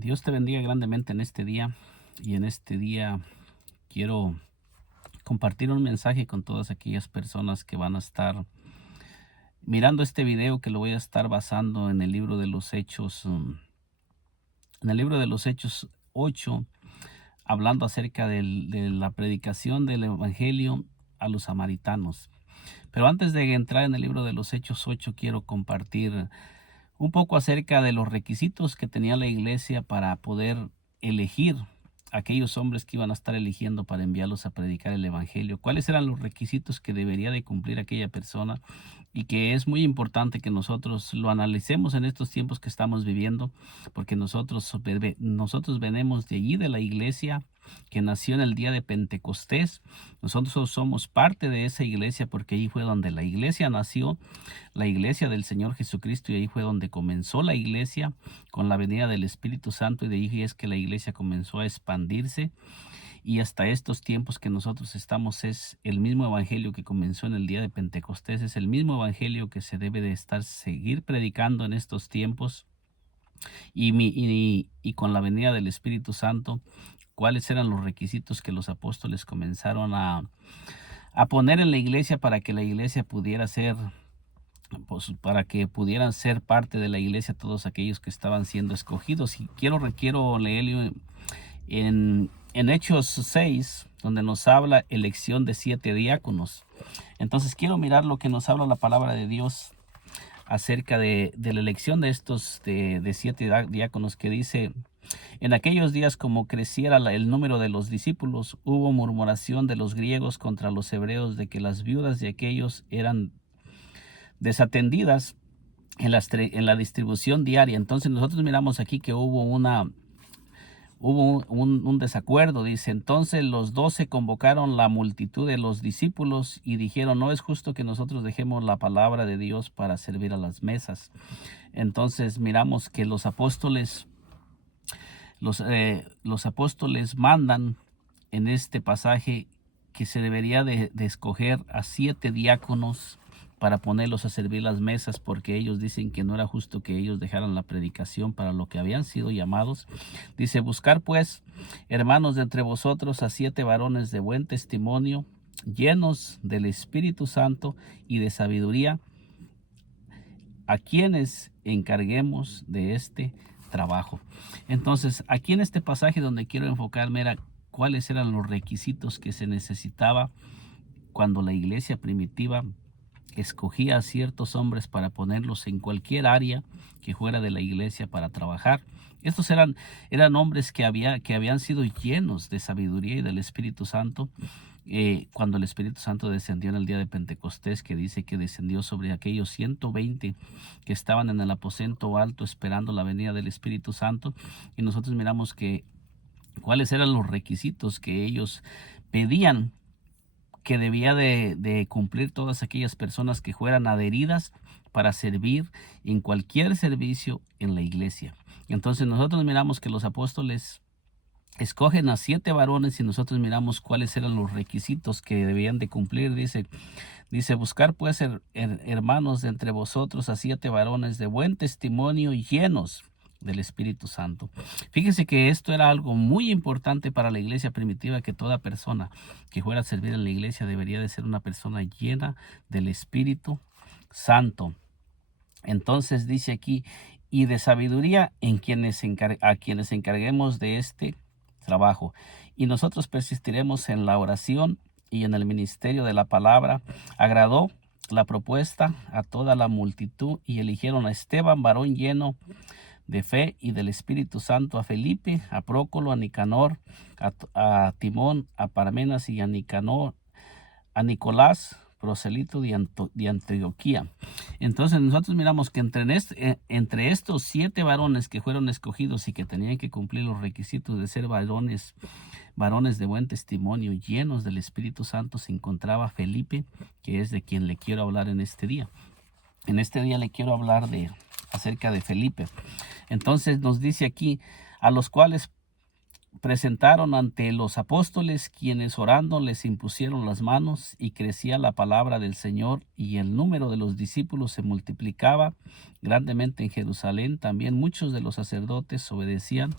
Dios te bendiga grandemente en este día y en este día quiero compartir un mensaje con todas aquellas personas que van a estar mirando este video que lo voy a estar basando en el libro de los Hechos, en el libro de los Hechos 8, hablando acerca de la predicación del Evangelio a los samaritanos. Pero antes de entrar en el libro de los Hechos 8, quiero compartir un poco acerca de los requisitos que tenía la iglesia para poder elegir aquellos hombres que iban a estar eligiendo para enviarlos a predicar el evangelio. ¿Cuáles eran los requisitos que debería de cumplir aquella persona? Y que es muy importante que nosotros lo analicemos en estos tiempos que estamos viviendo, porque nosotros venimos de allí, de la iglesia que nació en el día de Pentecostés. Nosotros somos parte de esa iglesia porque ahí fue donde la iglesia nació, la iglesia del Señor Jesucristo, y ahí fue donde comenzó la iglesia con la venida del Espíritu Santo, y de ahí es que la iglesia comenzó a expandirse. Y hasta estos tiempos que nosotros estamos es el mismo evangelio que comenzó en el día de Pentecostés, es el mismo evangelio que se debe de seguir predicando en estos tiempos. Y con la venida del Espíritu Santo, ¿cuáles eran los requisitos que los apóstoles comenzaron a poner en la iglesia para que la iglesia pudiera ser, pues, para que pudieran ser parte de la iglesia todos aquellos que estaban siendo escogidos? Y quiero leer en Hechos 6, donde nos habla elección de 7 diáconos. Entonces quiero mirar lo que nos habla la palabra de Dios acerca de la elección de estos de 7 diáconos, que dice: en aquellos días, como creciera el número de los discípulos, hubo murmuración de los griegos contra los hebreos de que las viudas de aquellos eran desatendidas en la distribución diaria. Entonces nosotros miramos aquí que hubo un desacuerdo. Dice: entonces los 12 convocaron la multitud de los discípulos y dijeron: no es justo que nosotros dejemos la palabra de Dios para servir a las mesas. Entonces miramos que los apóstoles mandan en este pasaje que se debería de escoger a 7 diáconos para ponerlos a servir las mesas, porque ellos dicen que no era justo que ellos dejaran la predicación para lo que habían sido llamados. Dice: buscar pues, hermanos, de entre vosotros a 7 varones de buen testimonio, llenos del Espíritu Santo y de sabiduría, a quienes encarguemos de este trabajo. Entonces, aquí en este pasaje donde quiero enfocarme era cuáles eran los requisitos que se necesitaba cuando la iglesia primitiva escogía a ciertos hombres para ponerlos en cualquier área que fuera de la iglesia para trabajar. Estos eran hombres que habían sido llenos de sabiduría y del Espíritu Santo. Cuando el Espíritu Santo descendió en el día de Pentecostés, que dice que descendió sobre aquellos 120 que estaban en el aposento alto esperando la venida del Espíritu Santo. Y nosotros miramos que cuáles eran los requisitos que ellos pedían, que debía de cumplir todas aquellas personas que fueran adheridas para servir en cualquier servicio en la iglesia. Entonces nosotros miramos que los apóstoles escogen a 7 varones, y nosotros miramos cuáles eran los requisitos que debían de cumplir. Dice: buscar pues, hermanos, de entre vosotros a 7 varones de buen testimonio, llenos del Espíritu Santo. Fíjense que esto era algo muy importante para la iglesia primitiva, que toda persona que fuera a servir en la iglesia debería de ser una persona llena del Espíritu Santo. Entonces dice aquí: y de sabiduría a quienes encarguemos de este trabajo. Y nosotros persistiremos en la oración y en el ministerio de la palabra. Agradó la propuesta a toda la multitud, y eligieron a Esteban, varón lleno de fe y del Espíritu Santo, a Felipe, a Prócolo, a Nicanor, a Timón, a Parmenas y a Nicanor, a Nicolás, proselito de Antioquía. Entonces nosotros miramos que entre estos 7 varones que fueron escogidos y que tenían que cumplir los requisitos de ser varones de buen testimonio, llenos del Espíritu Santo, se encontraba Felipe, que es de quien le quiero hablar en este día. En este día le quiero hablar acerca de Felipe. Entonces nos dice aquí: a los cuales presentaron ante los apóstoles, quienes orando les impusieron las manos, y crecía la palabra del Señor, y el número de los discípulos se multiplicaba grandemente en Jerusalén. También muchos de los sacerdotes obedecían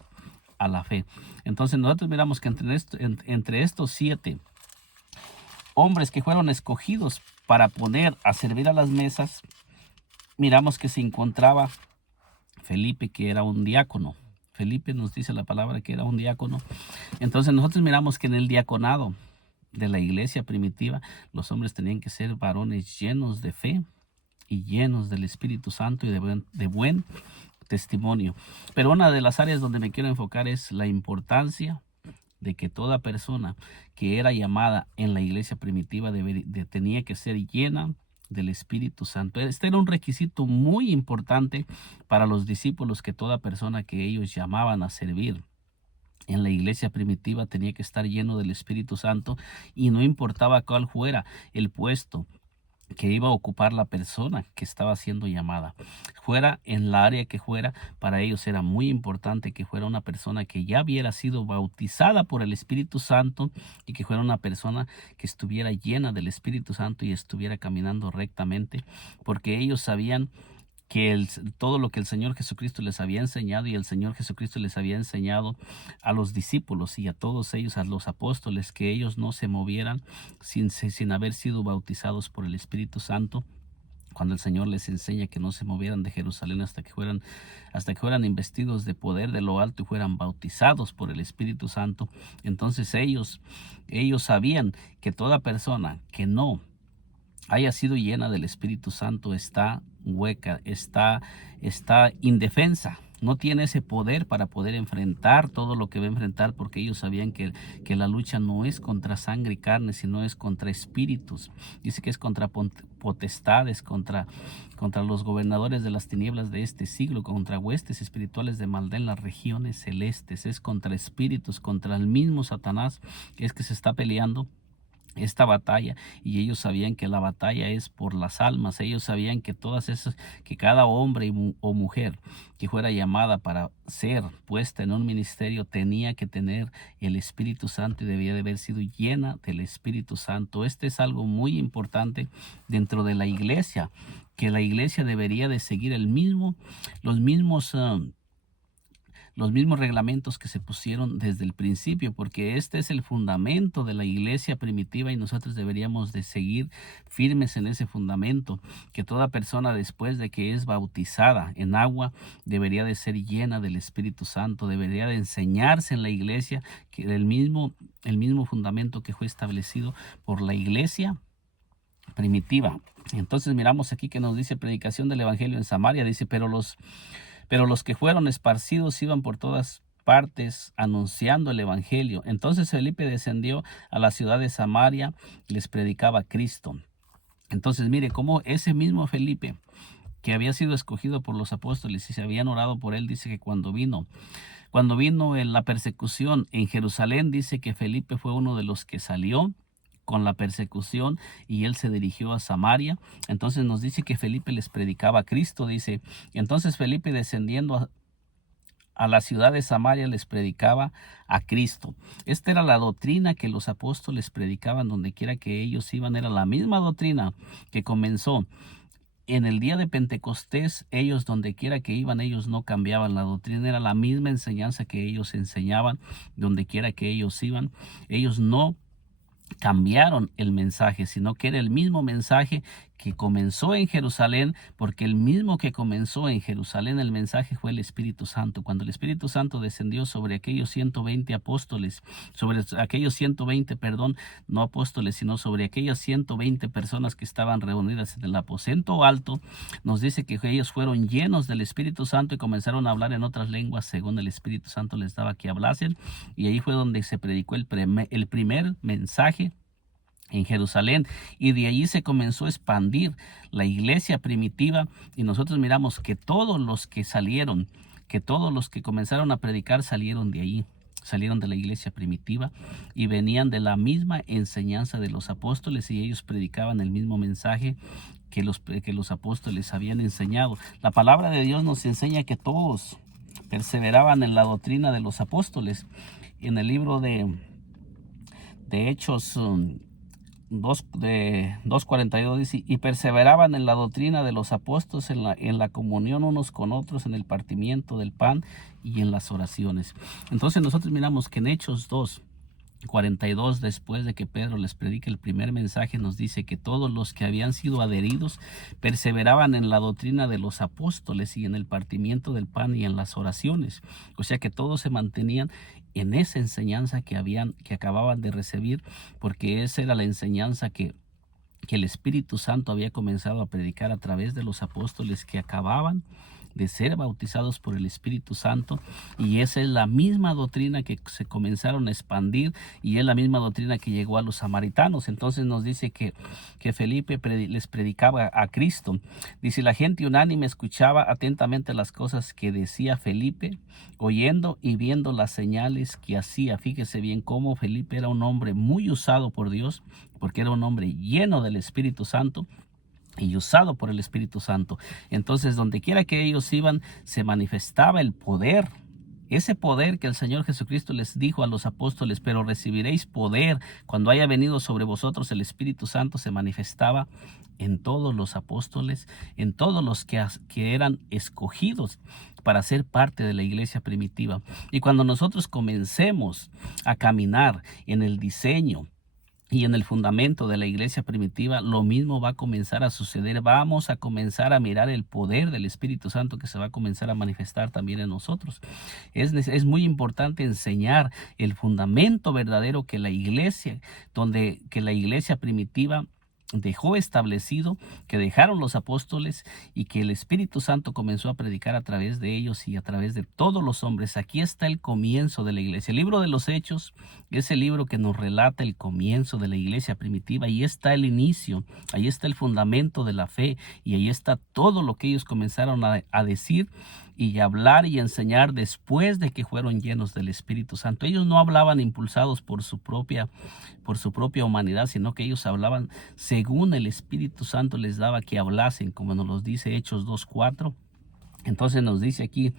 a la fe. Entonces nosotros miramos que entre estos 7 hombres que fueron escogidos para poner a servir a las mesas, miramos que se encontraba Felipe, que era un diácono. Felipe nos dice la palabra que era un diácono. Entonces nosotros miramos que en el diaconado de la iglesia primitiva, los hombres tenían que ser varones llenos de fe y llenos del Espíritu Santo y de buen testimonio. Pero una de las áreas donde me quiero enfocar es la importancia de que toda persona que era llamada en la iglesia primitiva tenía que ser llena del Espíritu Santo. Este era un requisito muy importante para los discípulos, que toda persona que ellos llamaban a servir en la iglesia primitiva tenía que estar lleno del Espíritu Santo, y no importaba cuál fuera el puesto que iba a ocupar la persona que estaba siendo llamada, fuera en la área que fuera. Para ellos era muy importante que fuera una persona que ya hubiera sido bautizada por el Espíritu Santo, y que fuera una persona que estuviera llena del Espíritu Santo y estuviera caminando rectamente, porque ellos sabían que todo lo que el Señor Jesucristo les había enseñado, y el Señor Jesucristo les había enseñado a los discípulos y a todos ellos, a los apóstoles, que ellos no se movieran sin haber sido bautizados por el Espíritu Santo. Cuando el Señor les enseña que no se movieran de Jerusalén hasta que fueran investidos de poder de lo alto y fueran bautizados por el Espíritu Santo, entonces ellos sabían que toda persona que no haya sido llena del Espíritu Santo está hueca, está indefensa. No tiene ese poder para poder enfrentar todo lo que va a enfrentar, porque ellos sabían que la lucha no es contra sangre y carne, sino es contra espíritus. Dice que es contra potestades, contra los gobernadores de las tinieblas de este siglo, contra huestes espirituales de maldad en las regiones celestes. Es contra espíritus, contra el mismo Satanás, que es que se está peleando esta batalla. Y ellos sabían que la batalla es por las almas. Ellos sabían que que cada hombre o mujer que fuera llamada para ser puesta en un ministerio tenía que tener el Espíritu Santo, y debía de haber sido llena del Espíritu Santo. Este es algo muy importante dentro de la iglesia, que la iglesia debería de seguir los mismos reglamentos que se pusieron desde el principio, porque este es el fundamento de la iglesia primitiva, y nosotros deberíamos de seguir firmes en ese fundamento, que toda persona después de que es bautizada en agua debería de ser llena del Espíritu Santo, debería de enseñarse en la iglesia que el mismo fundamento que fue establecido por la iglesia primitiva. Entonces miramos aquí que nos dice predicación del evangelio en Samaria. Dice, pero los que fueron esparcidos iban por todas partes anunciando el evangelio. Entonces Felipe descendió a la ciudad de Samaria y les predicaba a Cristo. Entonces mire cómo ese mismo Felipe, que había sido escogido por los apóstoles y se habían orado por él, dice que cuando vino en la persecución en Jerusalén, dice que Felipe fue uno de los que salió con la persecución, y él se dirigió a Samaria. Entonces nos dice que Felipe les predicaba a Cristo. Dice, entonces Felipe, descendiendo a la ciudad de Samaria, les predicaba a Cristo. Esta era la doctrina que los apóstoles predicaban donde quiera que ellos iban. Era la misma doctrina que comenzó en el día de Pentecostés. Ellos, donde quiera que iban, ellos no cambiaban. La doctrina era la misma enseñanza que ellos enseñaban donde quiera que ellos iban. Ellos no cambiaron el mensaje, sino que era el mismo mensaje que comenzó en Jerusalén, porque el mismo que comenzó en Jerusalén el mensaje fue el Espíritu Santo. Cuando el Espíritu Santo descendió sobre aquellos 120 apóstoles, no apóstoles, sino sobre aquellas 120 personas que estaban reunidas en el aposento alto, nos dice que ellos fueron llenos del Espíritu Santo y comenzaron a hablar en otras lenguas según el Espíritu Santo les daba que hablasen, y ahí fue donde se predicó el primer mensaje en Jerusalén, y de allí se comenzó a expandir la iglesia primitiva. Y nosotros miramos que todos los que comenzaron a predicar salieron de ahí, salieron de la iglesia primitiva y venían de la misma enseñanza de los apóstoles, y ellos predicaban el mismo mensaje que los apóstoles habían enseñado. La palabra de Dios nos enseña que todos perseveraban en la doctrina de los apóstoles. En el libro de Hechos 2:42 dice, y perseveraban en la doctrina de los apóstoles, en la comunión unos con otros, en el partimiento del pan y en las oraciones. Entonces nosotros miramos que en Hechos 2:42, después de que Pedro les predica el primer mensaje, nos dice que todos los que habían sido adheridos perseveraban en la doctrina de los apóstoles y en el partimiento del pan y en las oraciones. O sea que todos se mantenían en esa enseñanza que acababan de recibir, porque esa era la enseñanza que el Espíritu Santo había comenzado a predicar a través de los apóstoles que acababan de ser bautizados por el Espíritu Santo, y esa es la misma doctrina que se comenzaron a expandir, y es la misma doctrina que llegó a los samaritanos. Entonces nos dice que Felipe les predicaba a Cristo. Dice, la gente unánime escuchaba atentamente las cosas que decía Felipe, oyendo y viendo las señales que hacía. Fíjese bien cómo Felipe era un hombre muy usado por Dios, porque era un hombre lleno del Espíritu Santo y usado por el Espíritu Santo. Entonces, donde quiera que ellos iban, se manifestaba el poder. Ese poder que el Señor Jesucristo les dijo a los apóstoles, pero recibiréis poder cuando haya venido sobre vosotros el Espíritu Santo, se manifestaba en todos los apóstoles, en todos los que eran escogidos para ser parte de la iglesia primitiva. Y cuando nosotros comencemos a caminar en el diseño y en el fundamento de la iglesia primitiva, lo mismo va a comenzar a suceder. Vamos a comenzar a mirar el poder del Espíritu Santo que se va a comenzar a manifestar también en nosotros. Es muy importante enseñar el fundamento verdadero que la iglesia primitiva dejó establecido, que dejaron los apóstoles, y que el Espíritu Santo comenzó a predicar a través de ellos y a través de todos los hombres. Aquí está el comienzo de la iglesia. El libro de los Hechos es el libro que nos relata el comienzo de la iglesia primitiva, y está el inicio, ahí está el fundamento de la fe, y ahí está todo lo que ellos comenzaron a decir y hablar y enseñar después de que fueron llenos del Espíritu Santo. Ellos no hablaban impulsados por su propia humanidad, sino que ellos hablaban según el Espíritu Santo les daba que hablasen, como nos los dice Hechos 2:4. Entonces nos dice aquí,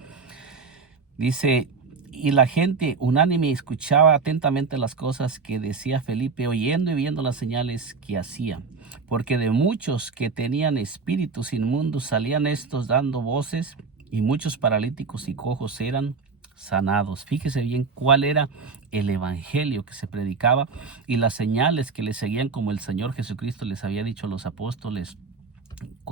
dice, y la gente unánime escuchaba atentamente las cosas que decía Felipe, oyendo y viendo las señales que hacía. Porque de muchos que tenían espíritus inmundos salían estos dando voces, y muchos paralíticos y cojos eran sanados. Fíjese bien cuál era el evangelio que se predicaba y las señales que le seguían, como el Señor Jesucristo les había dicho a los apóstoles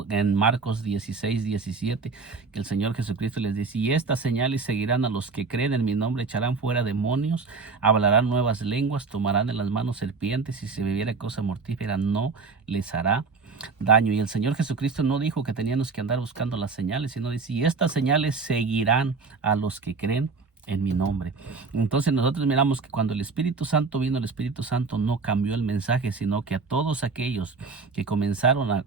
en Marcos 16:17, que el Señor Jesucristo les dice, y estas señales seguirán a los que creen en mi nombre: echarán fuera demonios, hablarán nuevas lenguas, tomarán en las manos serpientes, y si bebiera cosa mortífera no les hará daño. Y el Señor Jesucristo no dijo que teníamos que andar buscando las señales, sino dice, y estas señales seguirán a los que creen en mi nombre. Entonces nosotros miramos que cuando el Espíritu Santo vino, el Espíritu Santo no cambió el mensaje, sino que a todos aquellos que comenzaron a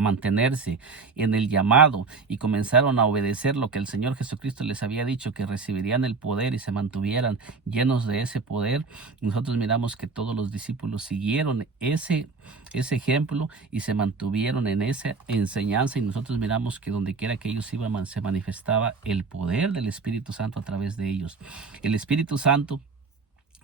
mantenerse en el llamado y comenzaron a obedecer lo que el Señor Jesucristo les había dicho, que recibirían el poder y se mantuvieran llenos de ese poder, nosotros miramos que todos los discípulos siguieron ese ejemplo y se mantuvieron en esa enseñanza, y nosotros miramos que donde quiera que ellos iban se manifestaba el poder del Espíritu Santo a través de ellos. El Espíritu Santo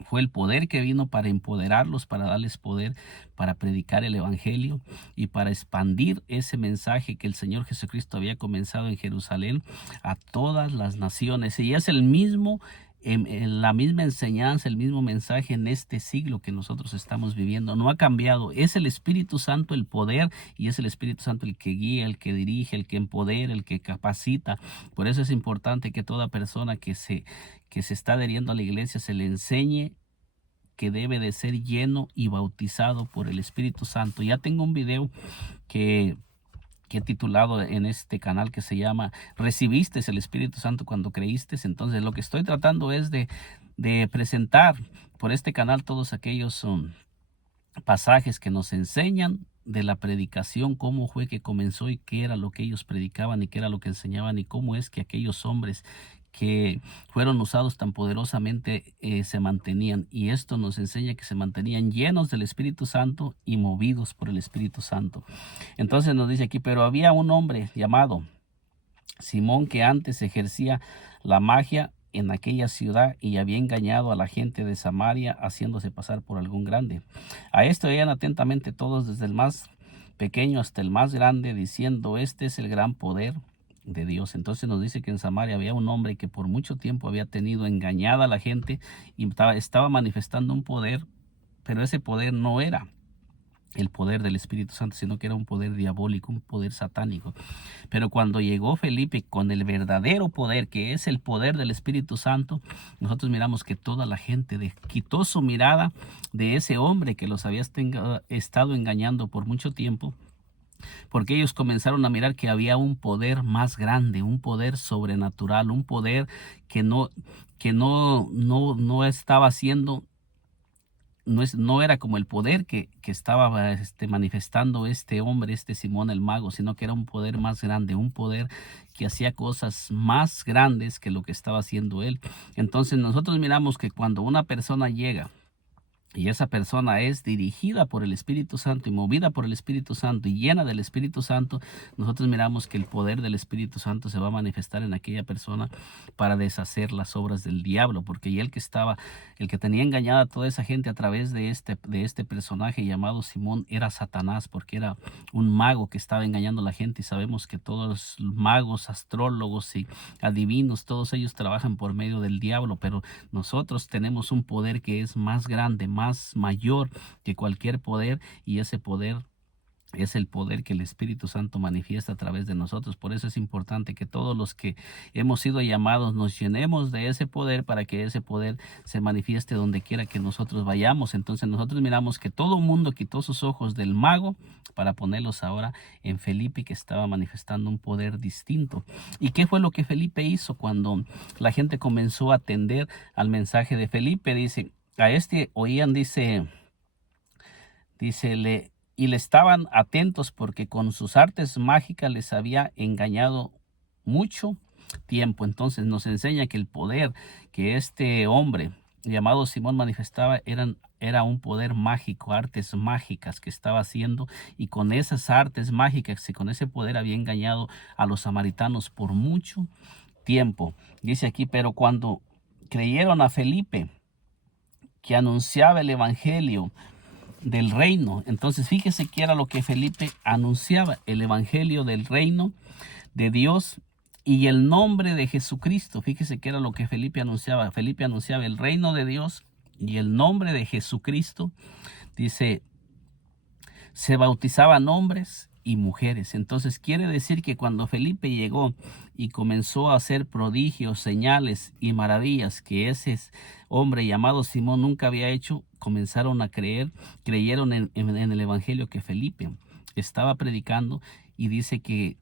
fue el poder que vino para empoderarlos, para darles poder para predicar el evangelio y para expandir ese mensaje que el Señor Jesucristo había comenzado en Jerusalén a todas las naciones. Y es el mismo, la misma enseñanza, el mismo mensaje en este siglo que nosotros estamos viviendo. No ha cambiado. Es el Espíritu Santo el poder, y es el Espíritu Santo el que guía, el que dirige, el que empodera, el que capacita. Por eso es importante que toda persona que se está adheriendo a la iglesia se le enseñe que debe de ser lleno y bautizado por el Espíritu Santo. Ya tengo un video que he titulado en este canal que se llama ¿Recibiste el Espíritu Santo cuando creíste? Entonces lo que estoy tratando es de presentar por este canal todos aquellos pasajes que nos enseñan de la predicación, cómo fue que comenzó y qué era lo que ellos predicaban y qué era lo que enseñaban, y cómo es que aquellos hombres que fueron usados tan poderosamente se mantenían. Y esto nos enseña que se mantenían llenos del Espíritu Santo y movidos por el Espíritu Santo. Entonces nos dice aquí, pero había un hombre llamado Simón que antes ejercía la magia en aquella ciudad y había engañado a la gente de Samaria, haciéndose pasar por algún grande. A esto oían atentamente todos, desde el más pequeño hasta el más grande, diciendo: este es el gran poder de Dios. Entonces nos dice que en Samaria había un hombre que por mucho tiempo había tenido engañada a la gente y estaba manifestando un poder, pero ese poder no era el poder del Espíritu Santo, sino que era un poder diabólico, un poder satánico. Pero cuando llegó Felipe con el verdadero poder, que es el poder del Espíritu Santo, nosotros miramos que toda la gente quitó su mirada de ese hombre que los había estado engañando por mucho tiempo, porque ellos comenzaron a mirar que había un poder más grande, un poder sobrenatural, un poder que no estaba haciendo. No era como el poder que estaba manifestando este hombre, este Simón el mago, sino que era un poder más grande, un poder que hacía cosas más grandes que lo que estaba haciendo él. Entonces nosotros miramos que cuando una persona llega y esa persona es dirigida por el Espíritu Santo y movida por el Espíritu Santo y llena del Espíritu Santo, nosotros miramos que el poder del Espíritu Santo se va a manifestar en aquella persona para deshacer las obras del diablo, porque ya el que tenía engañada a toda esa gente a través de este personaje llamado Simón era Satanás, porque era un mago que estaba engañando a la gente, y sabemos que todos los magos, astrólogos y adivinos, todos ellos trabajan por medio del diablo, pero nosotros tenemos un poder que es más grande, más mayor que cualquier poder, y ese poder es el poder que el Espíritu Santo manifiesta a través de nosotros. Por eso es importante que todos los que hemos sido llamados nos llenemos de ese poder, para que ese poder se manifieste donde quiera que nosotros vayamos. Entonces nosotros miramos que todo el mundo quitó sus ojos del mago para ponerlos ahora en Felipe, que estaba manifestando un poder distinto. ¿Y qué fue lo que Felipe hizo cuando la gente comenzó a atender al mensaje de Felipe? Dice, a este oían, y le estaban atentos, porque con sus artes mágicas les había engañado mucho tiempo. Entonces nos enseña que el poder que este hombre llamado Simón manifestaba era un poder mágico, artes mágicas que estaba haciendo, y con esas artes mágicas y con ese poder había engañado a los samaritanos por mucho tiempo. Dice aquí: pero cuando creyeron a Felipe, que anunciaba el evangelio del reino. Entonces fíjese que era lo que Felipe anunciaba: el evangelio del reino de Dios y el nombre de Jesucristo. Fíjese que era lo que Felipe anunciaba. Felipe anunciaba el reino de Dios y el nombre de Jesucristo. Dice, se bautizaban hombres y mujeres. Entonces quiere decir que cuando Felipe llegó y comenzó a hacer prodigios, señales y maravillas que ese hombre llamado Simón nunca había hecho, comenzaron a creyeron en el evangelio que Felipe estaba predicando. Y dice que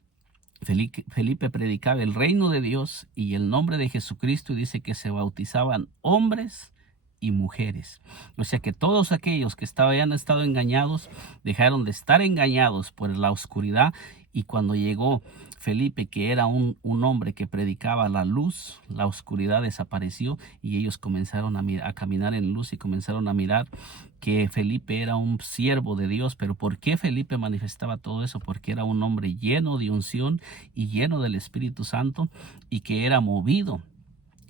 Felipe predicaba el reino de Dios y el nombre de Jesucristo, y dice que se bautizaban hombres y mujeres. O sea que todos aquellos que habían estado engañados dejaron de estar engañados por la oscuridad, y cuando llegó Felipe, que era un hombre que predicaba la luz, la oscuridad desapareció y ellos comenzaron a caminar en luz, y comenzaron a mirar que Felipe era un siervo de Dios. Pero ¿por qué Felipe manifestaba todo eso? Porque era un hombre lleno de unción y lleno del Espíritu Santo, y que era movido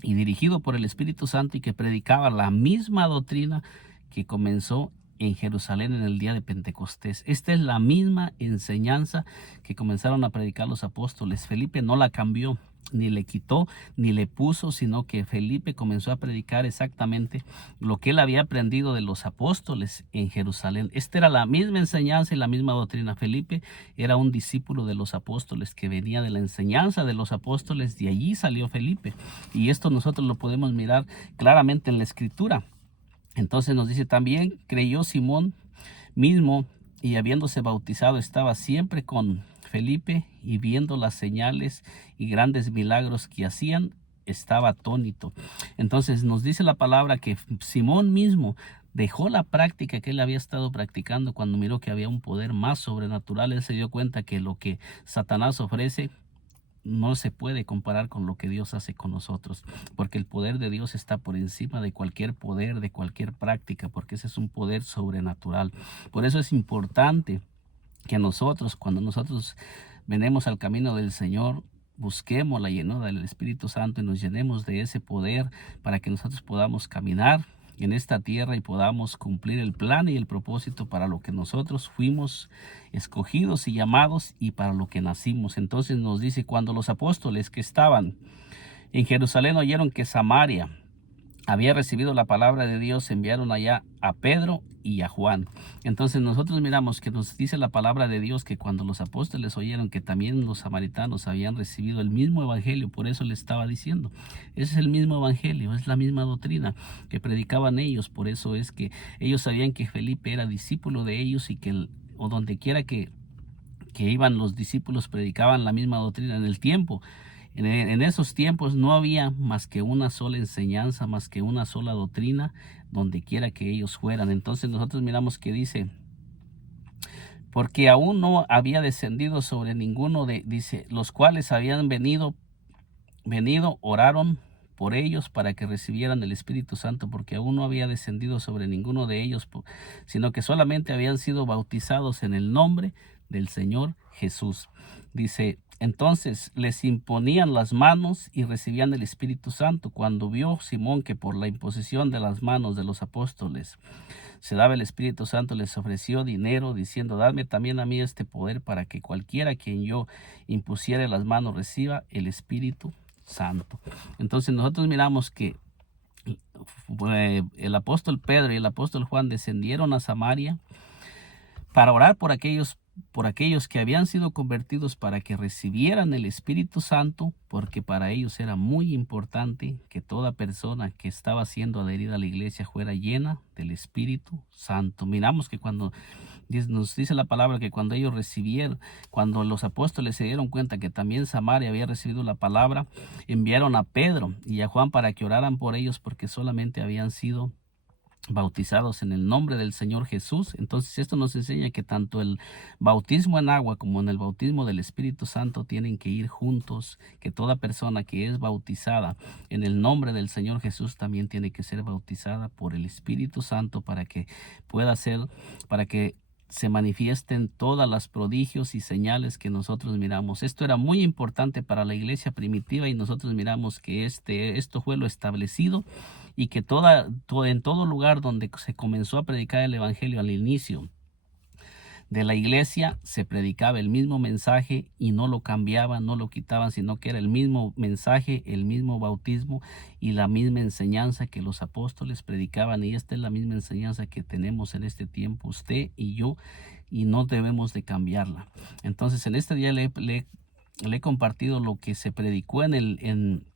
y dirigido por el Espíritu Santo, y que predicaba la misma doctrina que comenzó en Jerusalén en el día de Pentecostés. Esta es la misma enseñanza que comenzaron a predicar los apóstoles. Felipe no la cambió, ni le quitó, ni le puso, sino que Felipe comenzó a predicar exactamente lo que él había aprendido de los apóstoles en Jerusalén. Esta era la misma enseñanza y la misma doctrina. Felipe era un discípulo de los apóstoles, que venía de la enseñanza de los apóstoles. De allí salió Felipe, y esto nosotros lo podemos mirar claramente en la Escritura. Entonces nos dice: también creyó Simón mismo, y habiéndose bautizado estaba siempre con Felipe, y viendo las señales y grandes milagros que hacían, estaba atónito. Entonces nos dice la palabra que Simón mismo dejó la práctica que él había estado practicando cuando miró que había un poder más sobrenatural. Él se dio cuenta que lo que Satanás ofrece no se puede comparar con lo que Dios hace con nosotros, porque el poder de Dios está por encima de cualquier poder, de cualquier práctica, porque ese es un poder sobrenatural. Por eso es importante que nosotros, cuando nosotros venimos al camino del Señor, busquemos la llenura del Espíritu Santo y nos llenemos de ese poder para que nosotros podamos caminar en esta tierra y podamos cumplir el plan y el propósito para lo que nosotros fuimos escogidos y llamados y para lo que nacimos. Entonces nos dice, cuando los apóstoles que estaban en Jerusalén oyeron que Samaria había recibido la palabra de Dios, enviaron allá a Pedro y a Juan. Entonces nosotros miramos que nos dice la palabra de Dios que cuando los apóstoles oyeron que también los samaritanos habían recibido el mismo evangelio, por eso le estaba diciendo, ese es el mismo evangelio, es la misma doctrina que predicaban ellos. Por eso es que ellos sabían que Felipe era discípulo de ellos y que o donde quiera que iban los discípulos predicaban la misma doctrina. En el tiempo, en esos tiempos no había más que una sola enseñanza, más que una sola doctrina, donde quiera que ellos fueran. Entonces nosotros miramos que dice, porque aún no había descendido sobre ninguno dice, los cuales habían venido, oraron por ellos para que recibieran el Espíritu Santo, porque aún no había descendido sobre ninguno de ellos, sino que solamente habían sido bautizados en el nombre del Señor Jesús. Dice, entonces les imponían las manos y recibían el Espíritu Santo. Cuando vio Simón que por la imposición de las manos de los apóstoles se daba el Espíritu Santo, les ofreció dinero, diciendo, dadme también a mí este poder para que cualquiera a quien yo impusiere las manos reciba el Espíritu Santo. Entonces nosotros miramos que el apóstol Pedro y el apóstol Juan descendieron a Samaria para orar por aquellos que habían sido convertidos, para que recibieran el Espíritu Santo, porque para ellos era muy importante que toda persona que estaba siendo adherida a la iglesia fuera llena del Espíritu Santo. Miramos que cuando nos dice la palabra que cuando ellos recibieron, cuando los apóstoles se dieron cuenta que también Samaria había recibido la palabra, enviaron a Pedro y a Juan para que oraran por ellos, porque solamente habían sido bautizados en el nombre del Señor Jesús. Entonces esto nos enseña que tanto el bautismo en agua como en el bautismo del Espíritu Santo tienen que ir juntos, que toda persona que es bautizada en el nombre del Señor Jesús también tiene que ser bautizada por el Espíritu Santo para que se manifiesten todas las prodigios y señales que nosotros miramos. Esto era muy importante para la iglesia primitiva y nosotros miramos que esto fue lo establecido y que en todo lugar donde se comenzó a predicar el evangelio al inicio de la iglesia se predicaba el mismo mensaje y no lo cambiaban, no lo quitaban, sino que era el mismo mensaje, el mismo bautismo y la misma enseñanza que los apóstoles predicaban. Y esta es la misma enseñanza que tenemos en este tiempo, usted y yo, y no debemos de cambiarla. Entonces, en este día le he compartido lo que se predicó en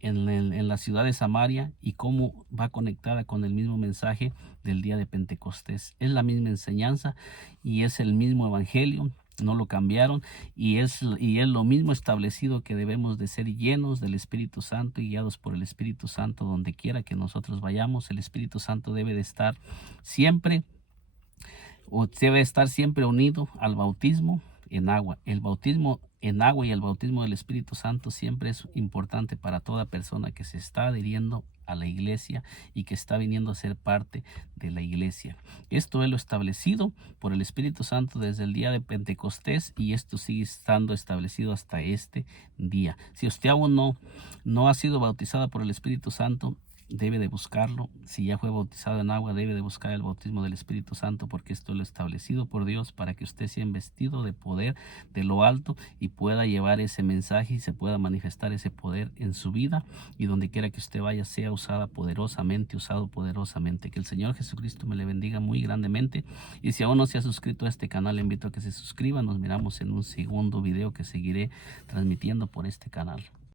la ciudad de Samaria y cómo va conectada con el mismo mensaje del día de Pentecostés. Es la misma enseñanza y es el mismo evangelio, no lo cambiaron, y es lo mismo establecido, que debemos de ser llenos del Espíritu Santo y guiados por el Espíritu Santo donde quiera que nosotros vayamos. El Espíritu Santo debe estar siempre unido al bautismo en agua. El bautismo en agua y el bautismo del Espíritu Santo siempre es importante para toda persona que se está adhiriendo a la iglesia y que está viniendo a ser parte de la iglesia. Esto es lo establecido por el Espíritu Santo desde el día de Pentecostés, y esto sigue estando establecido hasta este día. Si usted aún no ha sido bautizada por el Espíritu Santo, debe de buscarlo. Si ya fue bautizado en agua, debe de buscar el bautismo del Espíritu Santo, porque esto es lo establecido por Dios para que usted sea investido de poder de lo alto y pueda llevar ese mensaje y se pueda manifestar ese poder en su vida, y donde quiera que usted vaya sea usado poderosamente. Que el Señor Jesucristo me le bendiga muy grandemente, y si aún no se ha suscrito a este canal, le invito a que se suscriba. Nos miramos en un segundo video que seguiré transmitiendo por este canal.